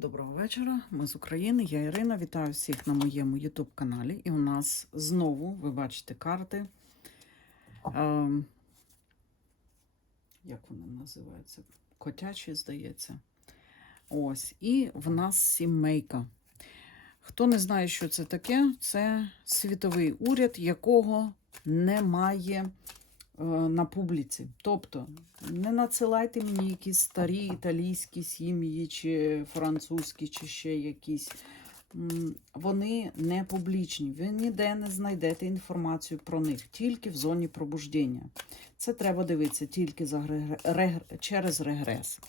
Доброго вечора. Ми з України. Я Ірина. Вітаю всіх на моєму YouTube каналі. І у нас знову, ви бачите, карти. Ем, як вони називаються? Котячі, здається. Ось. І в нас сімейка. Хто не знає, що це таке, це світовий уряд, якого немає е, на публіці. Тобто не надсилайте мені якісь старі італійські сім'ї, чи французькі, чи ще якісь. Вони не публічні. Ви ніде не знайдете інформацію про них, тільки в зоні пробуждення. Це треба дивитися тільки за гре- рег- через регрес.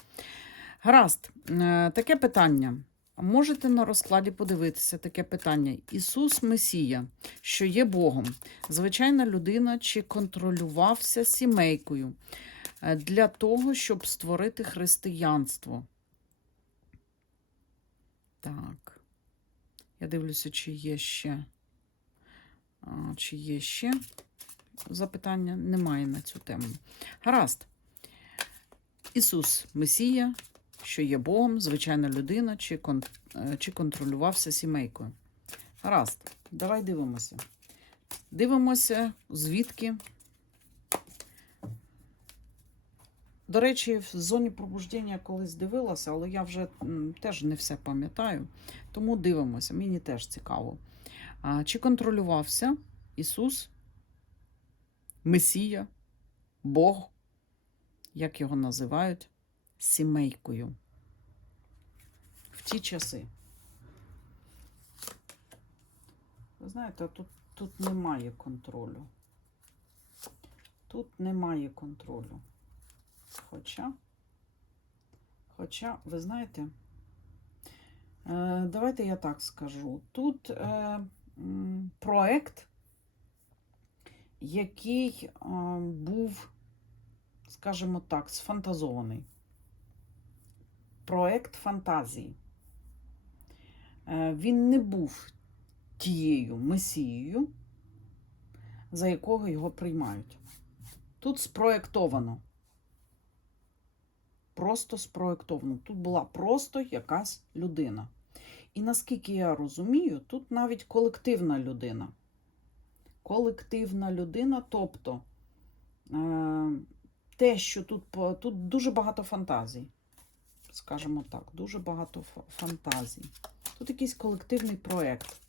Гаразд, е, таке питання. Можете на розкладі подивитися таке питання. Ісус Месія, що є Богом, звичайна людина чи контролювався сімейкою е, для того, щоб створити християнство? Так. Я дивлюся, чи є ще. Чи є ще запитання? Немає на цю тему. Гаразд. Ісус Месія, що є Богом, звичайна людина, чи, кон, е, чи контролювався сімейкою. Гаразд, давай дивимося. Дивимося, звідки. До речі, в зоні пробуждення колись дивилася, але я вже теж не все пам'ятаю. Тому дивимося, мені теж цікаво. А, чи контролювався Ісус, Месія, Бог, як його називають, сімейкою в ті часи? Ви знаєте, тут, тут немає контролю. Тут немає контролю. Хоча, хоча, ви знаєте, е, давайте я так скажу. Тут е, проект, який е, був, скажімо так, сфантазований. Проект фантазії. Е, він не був тією месією, за якого його приймають. Тут спроєктовано. Просто спроєктовано. Тут була просто якась людина. І наскільки я розумію, тут навіть колективна людина. Колективна людина, тобто е, те, що тут, тут дуже багато фантазій. Скажімо так, дуже багато фантазій. Тут якийсь колективний проєкт,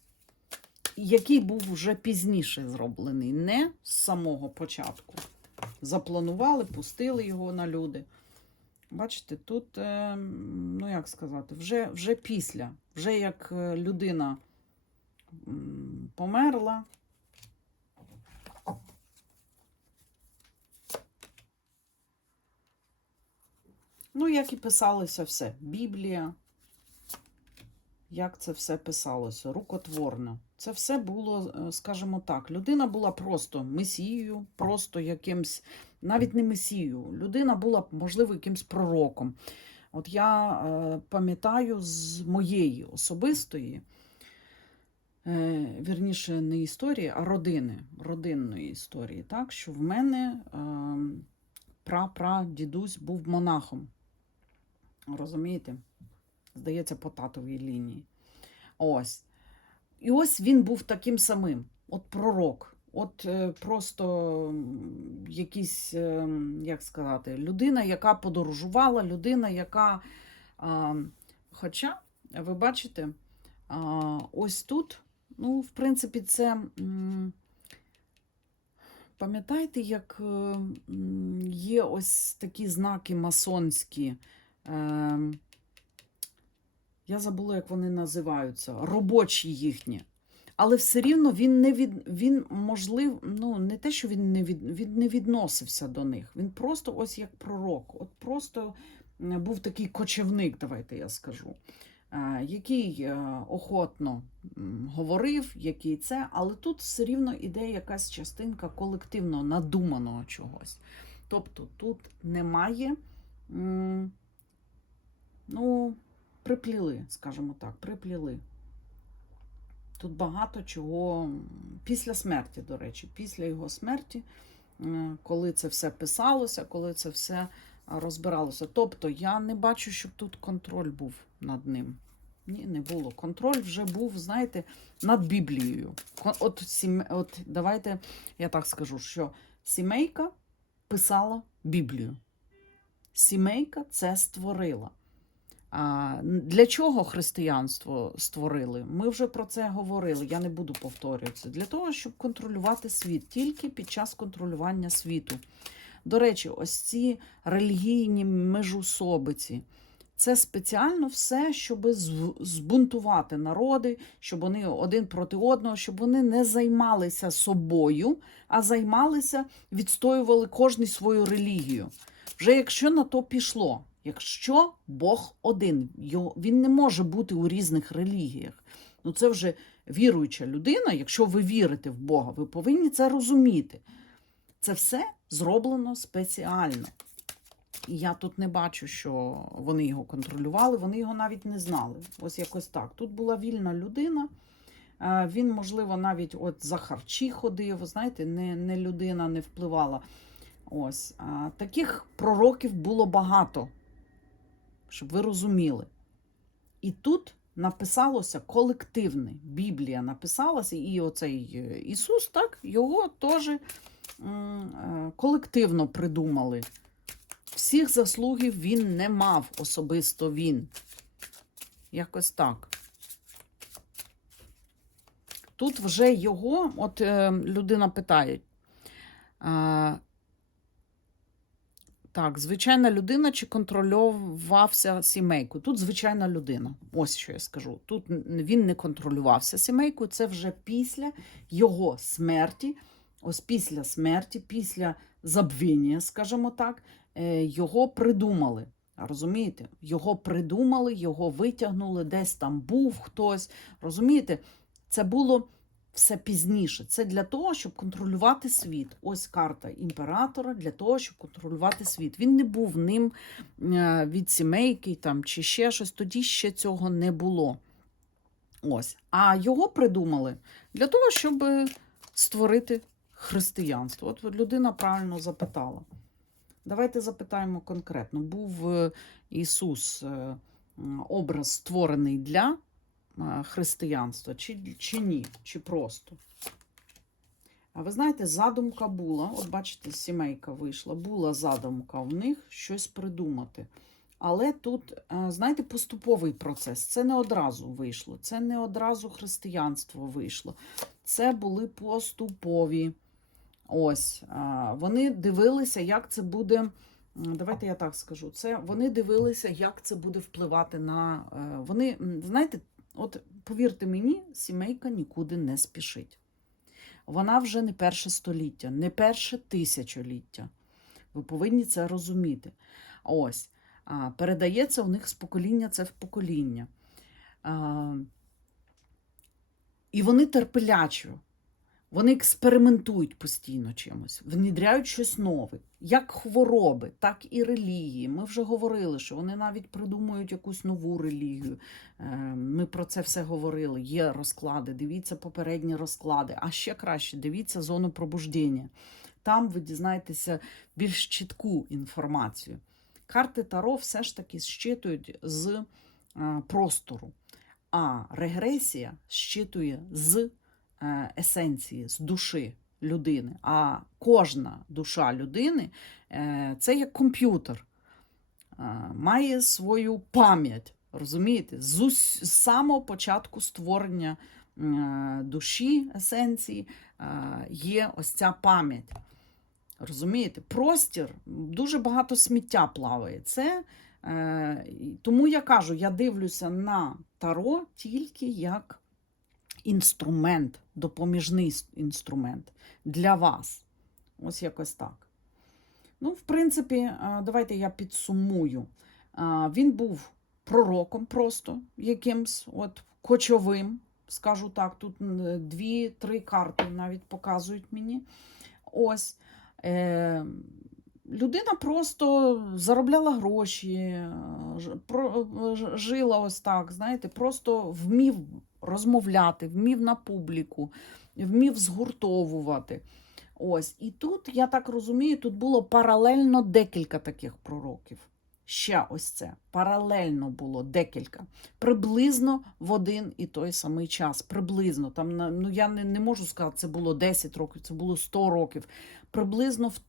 який був вже пізніше зроблений, не з самого початку. Запланували, пустили його на люди. Бачите, тут, е, ну як сказати, вже, вже після, вже як е, людина померла. Ну, як і писалося все. Біблія. Як це все писалося? Рукотворно. Це все було, е, скажімо так, людина була просто месією, просто якимсь, навіть не месією. Людина була, можливо, якимсь пророком. От я е, пам'ятаю з моєї особистої, е, вірніше, не історії, а родини, родинної історії, так, що в мене е, пра-пра-дідусь був монахом. Розумієте? Здається, по татовій лінії. Ось. І ось він був таким самим, от пророк. От е, просто якийсь, е, як сказати, людина, яка подорожувала, людина, яка. А, хоча, ви бачите, а, ось тут, ну, в принципі, це. Пам'ятаєте, як е, є ось такі знаки масонські? Е, я забула, як вони називаються, робочі їхні. Але все рівно він не від він можлив, ну не те, що він не від він не відносився до них. Він просто ось як пророк, от просто був такий кочівник, давайте я скажу, е, який е, охотно говорив, який це, але тут все рівно іде якась частинка колективно надуманого чогось. Тобто тут немає, ну, припліли, скажімо так, припліли. Тут багато чого після смерті, до речі, після його смерті, е, коли це все писалося, коли це все розбиралося. Тобто я не бачу, щоб тут контроль був над ним. Ні, не було. Контроль вже був, знаєте, над Біблією. От. От давайте я так скажу, що сімейка писала Біблію. Сімейка це створила. Для чого християнство створили? Ми вже про це говорили, я не буду повторюватися. Для того, щоб контролювати світ, тільки під час контролювання світу. До речі, ось ці релігійні межусобиці. Це спеціально все, щоб збунтувати народи, щоб вони один проти одного, щоб вони не займалися собою, а займалися, відстоювали кожний свою релігію. Вже якщо на то пішло, якщо Бог один, він не може бути у різних релігіях. Ну це вже віруюча людина. Якщо ви вірите в Бога, ви повинні це розуміти. Це все зроблено спеціально. І я тут не бачу, що вони його контролювали, вони його навіть не знали. Ось якось так. Тут була вільна людина. Е, Він, можливо, навіть от за харчі ходив, знаєте, не, не людина не впливала. Ось. Таких пророків було багато, щоб ви розуміли. І тут написалося колективне. Біблія написалася, і оцей е, Ісус, так, його теж е, колективно придумали. Всіх заслугів він не мав, особисто він. Якось так. Тут вже його, от е, людина питає. Так, звичайна людина чи контролювався сімейку? Тут звичайна людина. Ось що я скажу. Тут він не контролювався сімейкою, це вже після його смерті, ось після смерті, після забвіння, скажімо так, е, його придумали. Розумієте? Його придумали, його витягнули, десь там був хтось. Розумієте? Це було все пізніше. Це для того, щоб контролювати світ. Ось карта імператора для того, щоб контролювати світ. Він не був ним е, від сімейки там, чи ще щось. Тоді ще цього не було. Ось. А його придумали для того, щоб створити християнство. От людина правильно запитала. Давайте запитаємо конкретно. Був е, Ісус е, образ створений для християнства, чи, чи ні, чи просто? А ви знаєте, задумка була, от бачите, сімейка вийшла, була задумка в них щось придумати. Але тут, знаєте, поступовий процес. Це не одразу вийшло, це не одразу християнство вийшло. Це були поступові. Ось, вони дивилися, як це буде. Давайте я так скажу. Це вони дивилися, як це буде впливати на. е, Вони, знаєте, от повірте мені, сімейка нікуди не спішить. Вона вже не перше століття, не перше тисячоліття. Ви повинні це розуміти. Ось. Передається у них з покоління це в покоління. І вони терпелячо. Вони експериментують постійно чимось, внідряють щось нове, як хвороби, так і релігії. Ми вже говорили, що вони навіть придумують якусь нову релігію. Е, Ми про це все говорили. Є розклади, дивіться попередні розклади. А ще краще дивіться зону пробуждення. Там ви дізнаєтеся більш чітку інформацію. Карти Таро все ж таки щитують з е, простору, а регресія щитує з есенції, з душі людини. А кожна душа людини е, це як комп'ютер, е, має свою пам'ять. Розумієте? З, з самого початку створення е, душі, есенції е, є ось ця пам'ять. Розумієте? Простір, дуже багато сміття плаває. Це, е, тому я кажу, я дивлюся на таро тільки як інструмент, допоміжний інструмент для вас. Ось якось так. Ну, в принципі, е, давайте я підсумую. Е, Він був пророком просто якимсь, от кочовим, скажу так, тут дві-три карти навіть показують мені. Ось. Е, людина просто заробляла гроші, е, жила ось так, знаєте, просто вмів розмовляти, вмів на публіку, вмів згуртовувати. Ось. І тут, я так розумію, тут було паралельно декілька таких пророків. ще ось це. Паралельно було декілька. Приблизно в один і той самий час. Приблизно. Там, ну, я не, не можу сказати, це було 10 років, це було 100 років. Приблизно, в,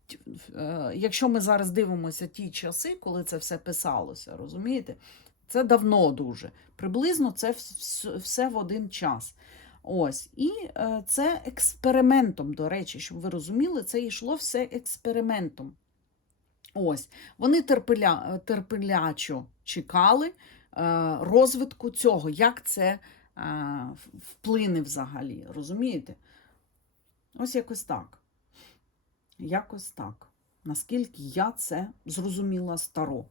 е, якщо ми зараз дивимося ті часи, коли це все писалося, розумієте? Це давно дуже. Приблизно це все в один час. Ось. І е, це експериментом, до речі, щоб ви розуміли, це йшло все експериментом. Ось. Вони терпеля, терпелячо чекали е, розвитку цього, як це е, вплине взагалі. Розумієте? Ось якось так. Якось так. Наскільки я це зрозуміла старо.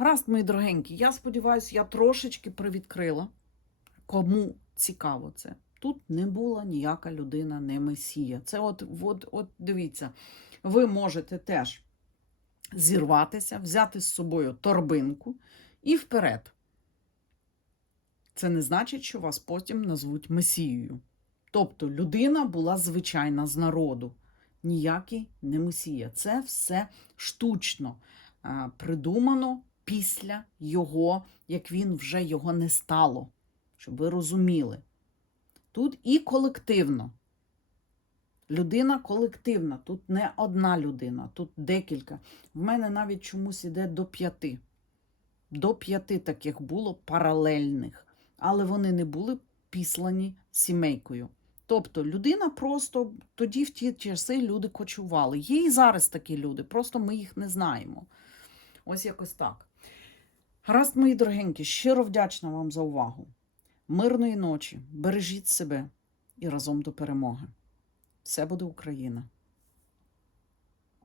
Гаразд, мої дорогенькі, я сподіваюся, я трошечки привідкрила, кому цікаво це. Тут не була ніяка людина, не месія. Це от, от, от дивіться, ви можете теж зірватися, взяти з собою торбинку і вперед. Це не значить, що вас потім назвуть месією. Тобто людина була звичайна з народу. Ніякий не месія. Це все штучно придумано після його, як він вже його не стало. Щоб ви розуміли. Тут і колективно. Людина колективна, тут не одна людина, тут декілька. В мене навіть чомусь іде до п'яти. До п'яти таких було паралельних, але вони не були післані сімейкою. Тобто людина просто тоді в ті часи люди кочували. Є і зараз такі люди, просто ми їх не знаємо. Ось якось так. Гаразд, мої дорогенькі, щиро вдячна вам за увагу. Мирної ночі, бережіть себе і разом до перемоги. Все буде Україна!